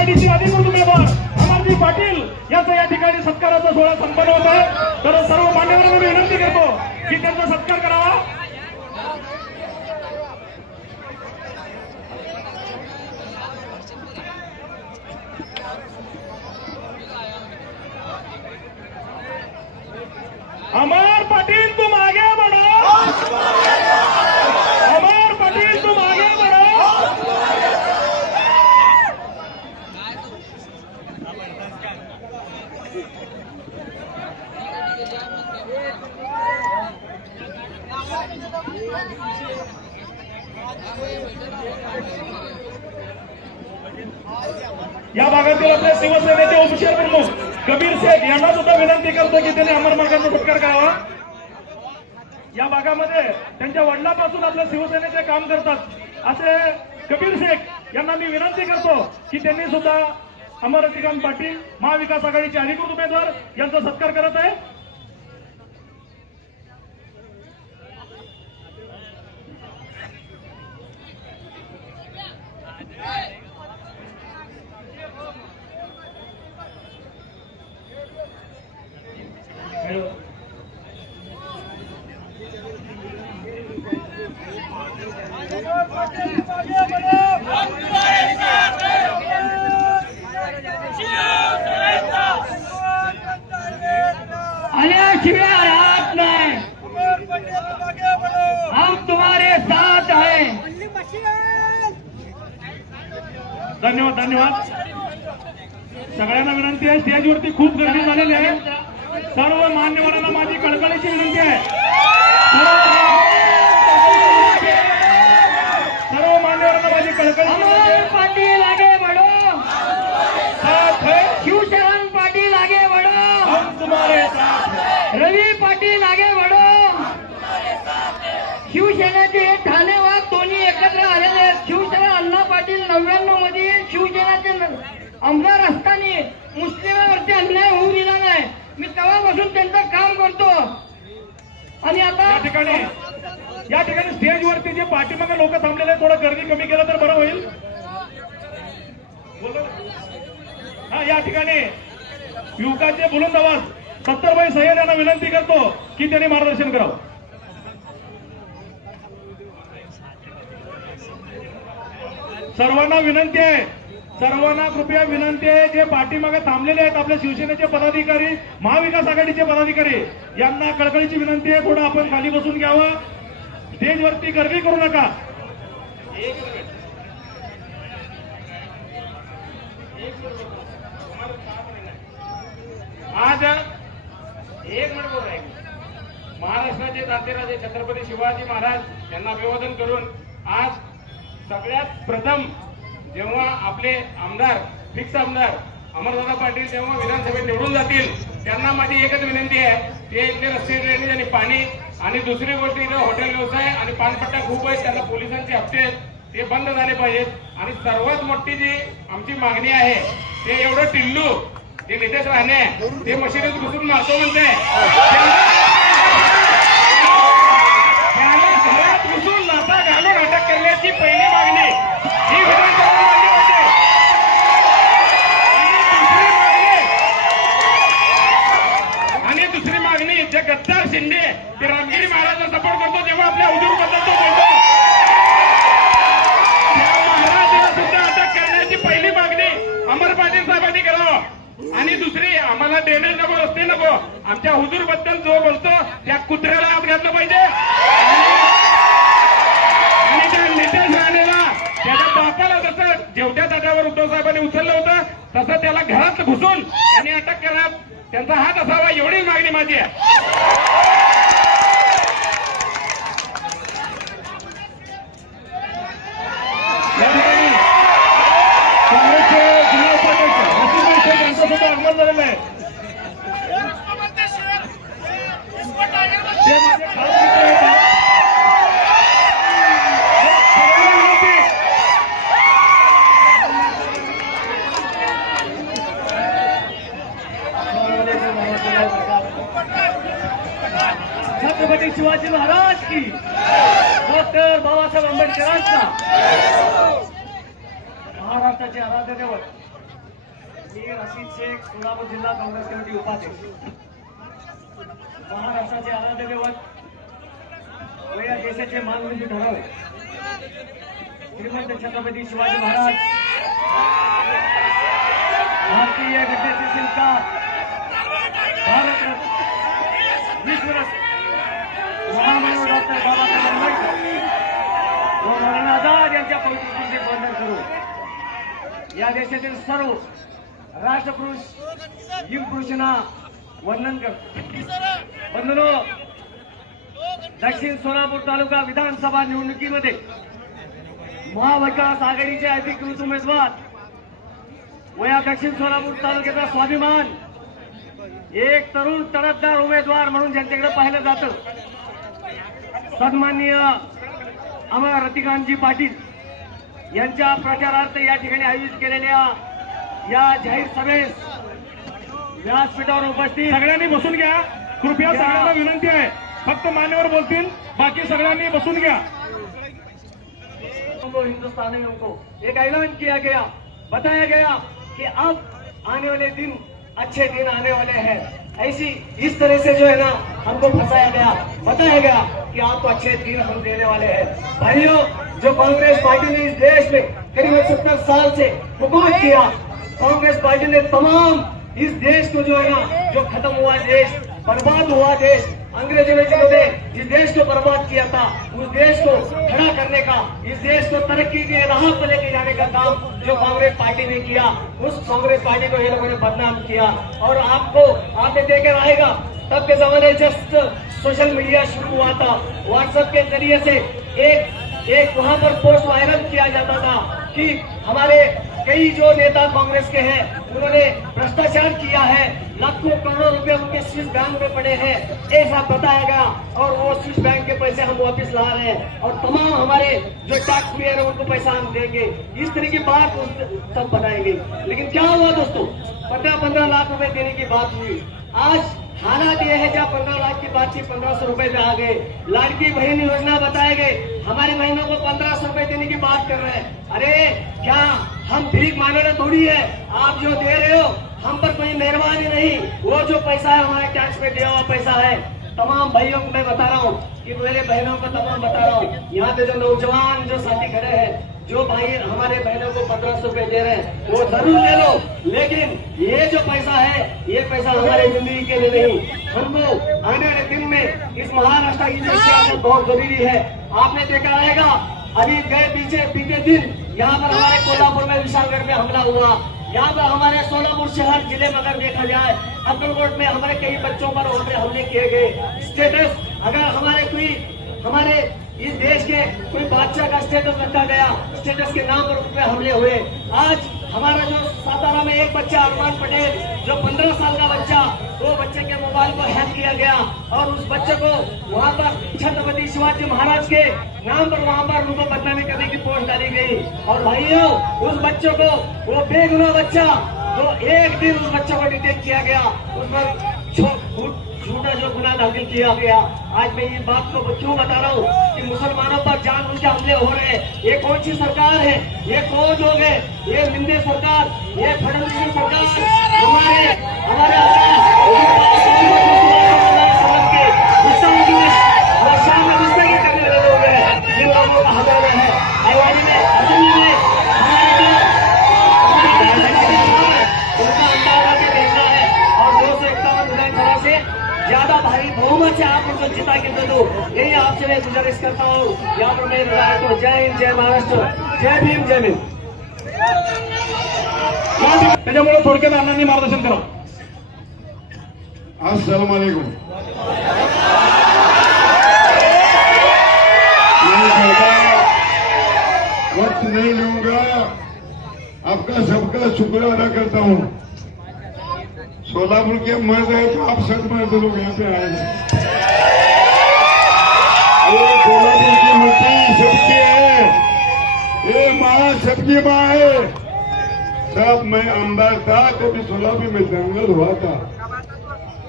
आघाडीचे अधिकृत उमेदवार अमरजी पाटील यांचा या ठिकाणी सत्काराचा सोहळा संपन्न होत आहे। तर सर्व मान्यवरांना मी विनंती करतो की त्यांचा सत्कार करावा। अमर पाटिल तुम आगे बढ़ो, अमर पाटिल तुम आगे बढ़ो। या भागातील आपल्या शिवसेनेचे उपशहर प्रमुख कबीर शेख यांना सुद्धा विनंती करतो की त्यांनी अमर मार्गाचा सत्कार करावा। या भागामध्ये त्यांच्या वडिलांपासून आपल्या शिवसेनेचे काम करतात असे कबीर शेख यांना मी विनंती करतो की त्यांनी सुद्धा अमरजीकांत पाटील महाविकास आघाडीचे अधिकृत उमेदवार यांचा सत्कार करत आहे। हाथ में हम तुम्हारे साथ हैं। धन्यवाद धन्यवाद। सगळ्यांना विनंती आहे, स्टेजवरती खूप गर्दी झालेली आहे। सर्व मान्यवरांना माझी कळकळीची विनंती आहे, सर्व मान्यवरांना माझी कळकळीची विनंती आहे। पाटील आगे बढ़ो, साथ है शिवशरण पाटील आगे बढ़ो, हम तुम्हारे साथ हैं। रवी पाटील आगे बढ़ो। शिवसेनेचे ठाणेवाद दोन्ही एकत्र आलेले आहेत। शिवसेना अण्णा पाटील 99 मध्ये शिवसेनेचे आमदार असताना मुस्लिमांवरती अन्याय होऊ दिला नाही। मी तेव्हापासून त्यांचं काम करतो आणि आता या ठिकाणी स्टेजवरती जे पाठीमागे लोक थांबलेले आहेत, थोडं गर्दी कमी केलं तर बरं होईल। हा, या ठिकाणी युवकाचे बुलंद आवाज सत्तरभाई सय्यद यांना विनंती करतो की त्यांनी मार्गदर्शन करावं। सर्वांना विनंती आहे, सर्वांना कृपया विनंती आहे, जे पाठीमागे थांबलेले आहेत आपल्या शिवसेनेचे पदाधिकारी, महाविकास आघाडीचे पदाधिकारी यांना कळकळीची विनंती आहे, थोडं आपण खाली बसून घ्यावं। स्टेजवरती गर्दी करू नका। आज एक मिनिट बोल रहा है, महाराष्ट्राचे तातेराजे छत्रपती शिवाजी महाराज यांना अभिवादन करून आज सगळ्यात प्रथम जेव्हा आपले आमदार फिक्स आमदार अमरदादा पाटील जेव्हा विधानसभेत निवडून जातील त्यांना माझी एकच विनंती आहे, ते इथले रस्ते ड्रेनेज आणि पाणी आणि दुसरी गोष्ट इथं हॉटेल व्यवसाय आणि पानपट्टा खूप आहेत, त्यांना पोलिसांचे हप्ते आहेत ते बंद झाले पाहिजेत। आणि सर्वात मोठी जी आमची मागणी आहे ते एवढं टिल्लू ते नेतेच राहणे ते मशिदीत घुसून मारतो म्हणते, घरात घुसून लाथा घालून अटक करण्याची पहिली मागणी ही विधानसभा मागणी होते। आणि दुसरी मागणी जे गद्दार शिंदे ते रामगिरी महाराजांना सपोर्ट करतो जेव्हा आपल्या हुजूर बद्दल बोलतो त्या महाराजांना सुद्धा अटक करण्याची पहिली मागणी अमर पाटील साहेबांनी करावं। आणि दुसरी आम्हाला ड्रेनेज नको, रस्ते नको, आमच्या हुजूर बद्दल जो बोलतो त्या कुत्र्याला आत घातलं पाहिजे। आणि त्या नितेश राणेला त्याच्या बापाला जसं जेवढ्या दादावर उद्धव साहेबांनी उचललं होतं तसं त्याला घरात घुसून त्यांनी अटक करा, त्यांचा हात असावा एवढीच मागणी माझी आहे। काँग्रेसचे जिल्हा उपाध्यक्ष रशीद शेख यांच्यासोबत आगमन झालेलं आहे। ते माझे खास मित्र आहेत। छत्रपती शिवाजी महाराज की, डॉक्टर बाबासाहेब आंबेडकरांचा, महाराष्ट्राचे आराध्य दैवत मी रशीद शेख, सोलापूर जिल्हा काँग्रेस कमिटी उपाध्यक्ष. महाराष्ट्राचे आराध्य दैवत व या देशाचे मानवंत ठरावे श्रीमंत छत्रपती शिवाजी महाराज, भारतीय घटनेचे शिल्पकार, भारतरत्न, विश्वरत्न महामानव डॉक्टर बाबासाहेब आंबेडकर व मौलाना आझाद यांच्या पवित्रतेचे वंदन करू. या देशातील सर्व राष्ट्रपुरुष युगपुरुषांना वंदन करतो. बंधुनो, दक्षिण सोलापूर तालुका विधानसभा निवडणुकीमध्ये महाविकास आघाडीचे अधिकृत उमेदवार व या दक्षिण सोलापूर तालुक्याचा स्वाभिमान, एक तरुण तडफदार उमेदवार म्हणून ज्यांच्याकडे पाहिलं जातं, सन्माननीय अमर रतिकांतजी पाटील यांच्या प्रचारार्थ या ठिकाणी आयोजित केलेल्या या जाहीर सभेस व्यासपीठावर उपस्थित सगळ्यांनी बसून घ्या. कृपया सगळ्यांना विनंती आहे, फक्त मान्यवर बोलतील, बाकी सगळ्यांनी बसून घ्या. हिंदुस्तानियों को एक ऐलान किया गया, बताया गया कि अब आने वाले दिन अच्छे दिन आने वाले हैं. ऐसी इस तरह से जो है ना हमको फंसाया गया, बताया गया कि आपको अच्छे दिन हम देने वाले हैं. भाइयों, जो कांग्रेस पार्टी ने इस देश में करीब 70 साल से हुकूमत किया, कांग्रेस पार्टी ने तमाम इस देश को जो है ना, जो खत्म हुआ देश, बर्बाद हुआ देश, अंग्रेजों ने जिन्होंने इस देश को बर्बाद किया था, उस देश को खड़ा करने का, इस देश को तरक्की के राह पर लेके जाने का काम जो कांग्रेस पार्टी ने किया, उस कांग्रेस पार्टी को ये लोगों ने बदनाम किया. और आपने देखे रहेगा, तब के जमाने जस्ट सोशल मीडिया शुरू हुआ था, व्हाट्सएप के जरिए से एक वहां पर पोस्ट वायरल किया जाता था कि हमारे कई जो नेता कांग्रेस के हैं उन्होंने भ्रष्टाचार किया है, लाखों करोड़ों रुपए उनके स्विस बैंक में पड़े हैं, ऐसा बताया गया. और वो स्विस बैंक के पैसे हम वापस ला रहे हैं और तमाम हमारे जो टैक्स पेयर है उनको पैसा हम देंगे. इस तरह की बात सब बताएंगे. लेकिन क्या हुआ दोस्तों, 15-15 लाख रुपए देने की बात हुई. आज हालात ये है, जब 15 लाख की बात थी 1500 रुपए पे आ गए. लाड़की बहन योजना बताए गए, हमारी बहनों को 1500 रुपए देने की बात कर रहे हैं. अरे क्या हम भीख मांगने थोड़ी है, आप जो दे रहे हो हम पर कोई मेहरबानी नहीं, वो जो पैसा है हमारे टैक्स में दिया हुआ पैसा है. तमाम भाइयों को मैं बता रहा हूँ कि मेरे बहनों को तमाम बता रहा हूँ, यहाँ पे जो नौजवान जो साथी खड़े हैं, जो भाई हमारे बहनों को 1500 रुपए दे रहे हैं, वो जरूर ले लो, लेकिन ये जो पैसा है, ये पैसा हमारे जिंदगी के लिए नहीं. हमको आने वाले दिन में इस महाराष्ट्र की जो सियासत बहुत जरूरी है. आपने देखा रहेगा, अभी बीते दिन यहाँ पर हमारे कोल्हापुर में विशालगढ़ में हमला हुआ, यहाँ पर हमारे सोलापुर शहर जिले में अगर देखा जाए, अक्कलकोट में हमारे कई बच्चों पर वहाँ पे हमले किए गए. स्टेटस अगर हमारे इस देश के कोई बादशाह का स्टेटस रखा गया, स्टेटस के नाम पर उन पे हमले हुए. आज हमारा जो सातारा में एक बच्चा अरमान पटेल, जो 15 साल का बच्चा, वो बच्चे के मोबाइल को हैक किया गया और उस बच्चे को वहाँ पर छत्रपति शिवाजी महाराज के नाम पर वहाँ पर उनको बदनामी करने की पोस्ट डाली गई. और भाइयों, उस बच्चों को, वो बेगुनाह बच्चा, तो एक दिन उस बच्चे को डिटेक्ट किया गया, उस पर झूठा जो गुनाह दाखिल किया गया. आज मैं ये बात को क्यों बता रहा हूँ कि मुसलमानों पर जानबूझ के हमले हो रहे हैं. ये कौन सी सरकार है, ये कौन लोग है, ये मिंदे सरकार, ये फडणवीस की सरकार, हमारे शान में गुस्ताखी करने वाले लोग हैं, जिन लोगों का हवाला है. आईवाड़ी में उनका अंदाजा भी देखना है और 251 विधानसभा से ज्यादा भारी बहुमत से आप उनको जिता के दे दो. यही आपसे मैं गुजारिश करता हूँ. यहाँ पर मैं विधायक को जय हिंद, जय महाराष्ट्र, जय भीम, जय भीम. त्याच्यामुळे थोडक्यात अण्णांनी मार्गदर्शन करा. अस्सलाम वालेकुम. वक्त नहीं लूंगा, आपका सबका शुक्र अदा करता हूँ. सोलापुर के मर्द है तो आप सब मर्द लोग यहाँ पे आए हैं. ये सोलापुर की मिट्टी सबकी है, ये माँ सबकी माँ है. सब मैं आमदार था तभी सोलापुर में जंगल हुआ था,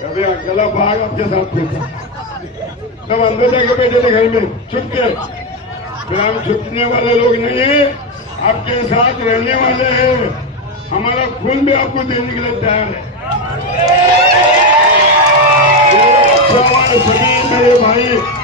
कभी अकेला बाघ आपके साथ में था, सब अंदर जाके बैठे थे घर में छुप के. फिर हम छुपने वाले लोग नहीं है, आपके साथ रहने वाले हैं. हमारा खून भी आपको देने के लिए तैयार है। सभी मेरे भाई